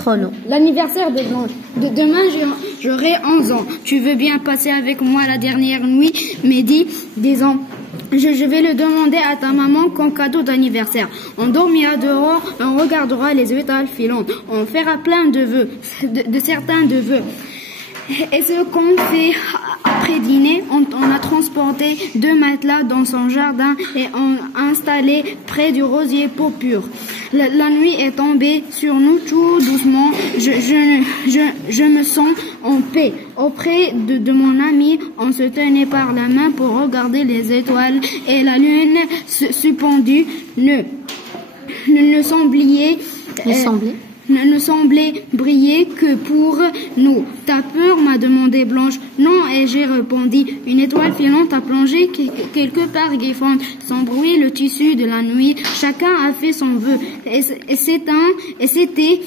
chrono. L'anniversaire de Blanche. Demain, j'aurai 11 ans. Tu veux bien passer avec moi la dernière nuit, Mehdi? Disons. Je vais le demander à ta maman comme cadeau d'anniversaire. On dormira dehors, on regardera les étoiles filantes. On fera plein de vœux, de certains de vœux. Et ce qu'on fait après dîner, on a transporté 2 matelas dans son jardin et on a installé près du rosier peau pure. La nuit est tombée sur nous tout doucement. Je me sens en paix. Auprès de mon ami, on se tenait par la main pour regarder les étoiles et la lune suspendue ne semblait briller que pour nous. T'as peur, m'a demandé Blanche. Non, et j'ai répondu. Une étoile filante a plongé quelque part griffante. Sans bruit, le tissu de la nuit. Chacun a fait son vœu. Et c'était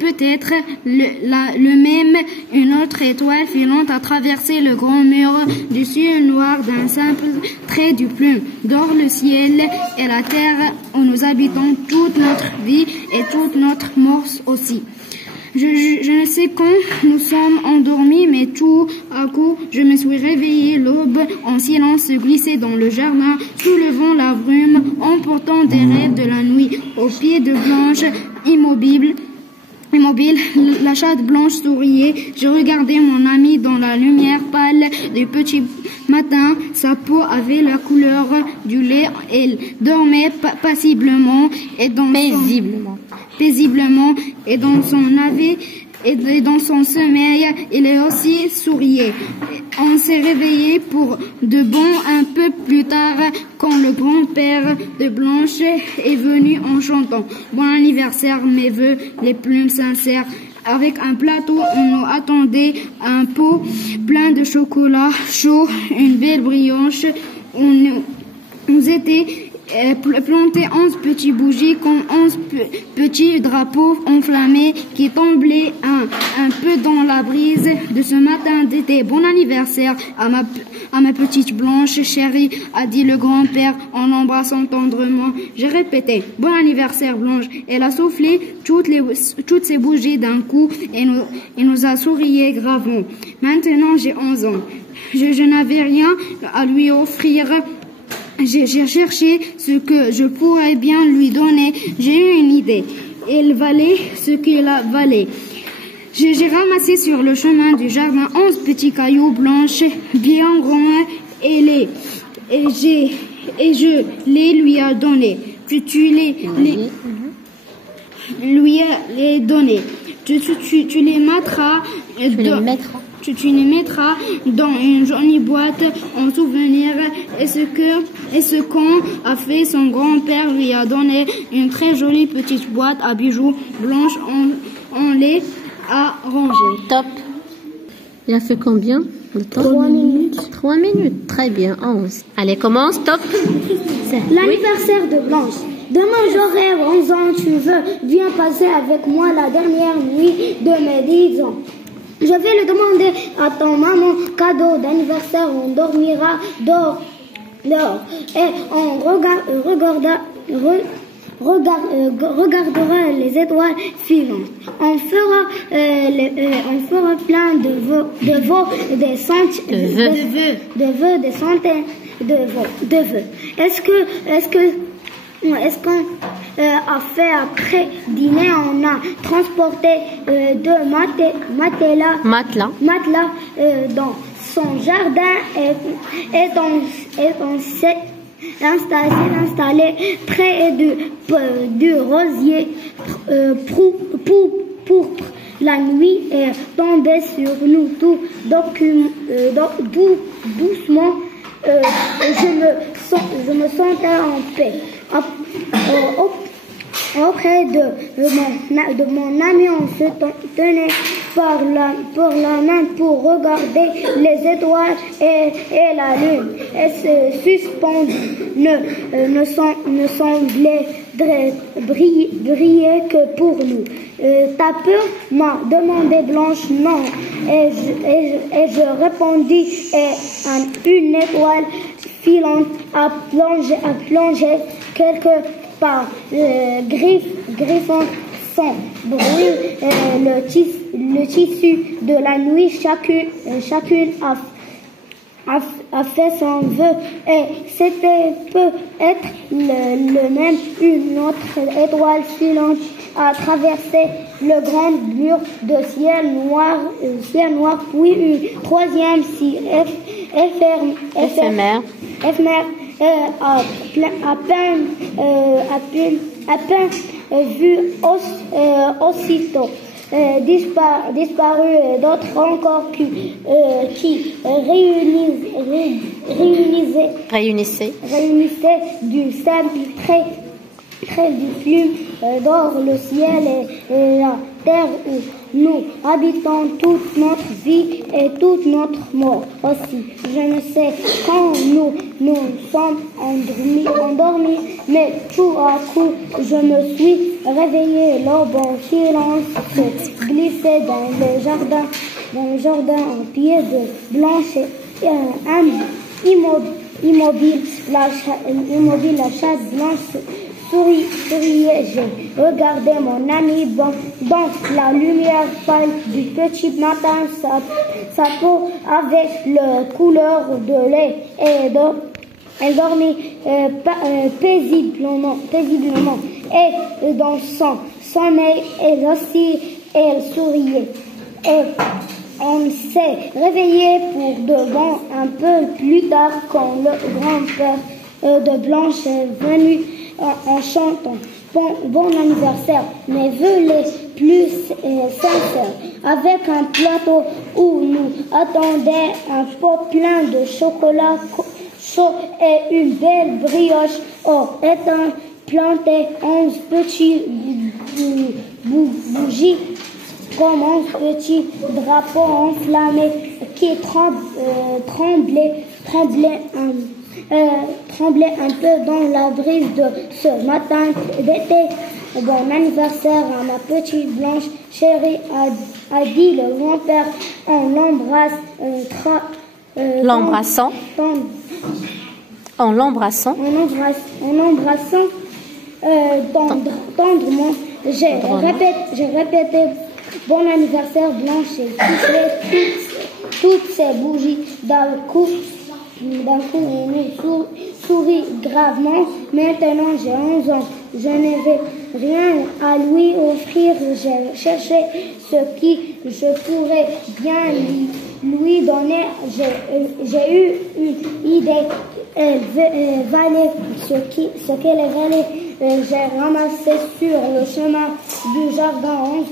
peut-être le même. Une autre étoile filante a traversé le grand mur du ciel noir d'un simple trait du plume. Dans le ciel et la terre où nous habitons toute notre vie et toute notre mort aussi. Je ne sais quand nous sommes endormis, mais tout à coup, je me suis réveillée. L'aube en silence se glissait dans le jardin, soulevant la brume, emportant des rêves de la nuit. Au pied de Blanche, immobile, la chatte blanche souriait. Je regardais mon ami dans la lumière pâle du petit matin. Sa peau avait la couleur du lait. Elle dormait paisiblement et dans son sommeil, il est aussi souriait. On s'est réveillé pour de bon un peu plus tard quand le grand-père de Blanche est venu en chantant « Bon anniversaire, mes vœux les plus sincères ». Avec un plateau, on nous attendait un pot plein de chocolat chaud, une belle brioche. Nous étions planter 11 petites bougies comme 11 petits drapeaux enflammés qui tombaient un peu dans la brise de ce matin d'été. Bon anniversaire à ma petite Blanche chérie, a dit le grand-père en l'embrassant tendrement. J'ai répété, bon anniversaire Blanche. Elle a soufflé toutes ces bougies d'un coup et nous a sourié gravement. Maintenant j'ai 11 ans. Je n'avais rien à lui offrir. J'ai cherché ce que je pourrais bien lui donner. J'ai eu une idée. Elle valait ce qu'il valait. J'ai ramassé sur le chemin du jardin 11 petits cailloux blancs, bien grands, et je les lui ai donnés. Tu les donnés. Tu les mettras. Tu les mettras dans une jolie boîte en souvenir. Et ce qu'on a fait, son grand-père lui a donné une très jolie petite boîte à bijoux blanches. On les a rangées. Top. Il a fait combien? 3 minutes. 3 minutes. Très bien. 11. Allez, commence. Top. L'anniversaire de Blanche. Demain j'aurai 11 ans. Tu veux, viens passer avec moi la dernière nuit de mes 10 ans. Je vais le demander à ton maman, cadeau d'anniversaire, on dormira dehors et on regardera les étoiles filantes. On fera plein de vœux, des centaines de vœux. Est-ce qu'on a fait après dîner, on a transporté 2 matelas dans son jardin et on s'est installé près du rosier pourpre. La nuit est tombée sur nous tout doucement. Je me sentais en paix. Auprès de mon ami, on se tenait par la main pour regarder les étoiles et la lune. Et ce suspendu ne semblait briller que pour nous. T'as peur, m'a demandé Blanche. Non. Et je répondis, et une étoile filante a plongé quelque part, griffant sang brûle le tissu de la nuit. Chacune a fait son vœu et c'était peut-être le même. Une autre étoile filante a traversé le grand mur de ciel noir, puis une troisième si éphémère à peine vue aussitôt disparu, d'autres encore qui réunissaient du simple trait du plume d'or le ciel et la terre où nous habitons toute notre vie et toute notre mort aussi. Je ne sais quand nous sommes endormis, mais tout à coup je me suis réveillé. L'aube en silence se glissait dans le jardin en pied de blanche immobile. La chatte blanche souriait. J'ai regardé mon ami dans la lumière pâle du petit matin. Sa peau avait la couleur de lait et elle dormit paisiblement. Et dans son sommeil, elle aussi, elle souriait. Et on s'est réveillé pour de bon un peu plus tard quand le grand-père de Blanche est venu en chantant bon anniversaire, mes vœux les plus sincères, avec un plateau où nous attendait un pot plein de chocolat chaud et une belle brioche au étain planté 11 petits bougies comme 11 petits drapeaux enflammés qui tremblaient un peu dans la brise de ce matin d'été. Bon anniversaire à ma petite Blanche chérie, a dit le grand-père en l'embrassant tendrement. J'ai répété bon anniversaire Blanche et toutes ces bougies d'un coup il nous sourit gravement. Maintenant j'ai 11 ans. Je n'avais rien à lui offrir. J'ai cherché ce qui je pourrais bien lui donner. J'ai eu une idée. Elle valait ce qu'elle valait. J'ai ramassé sur le chemin du jardin 11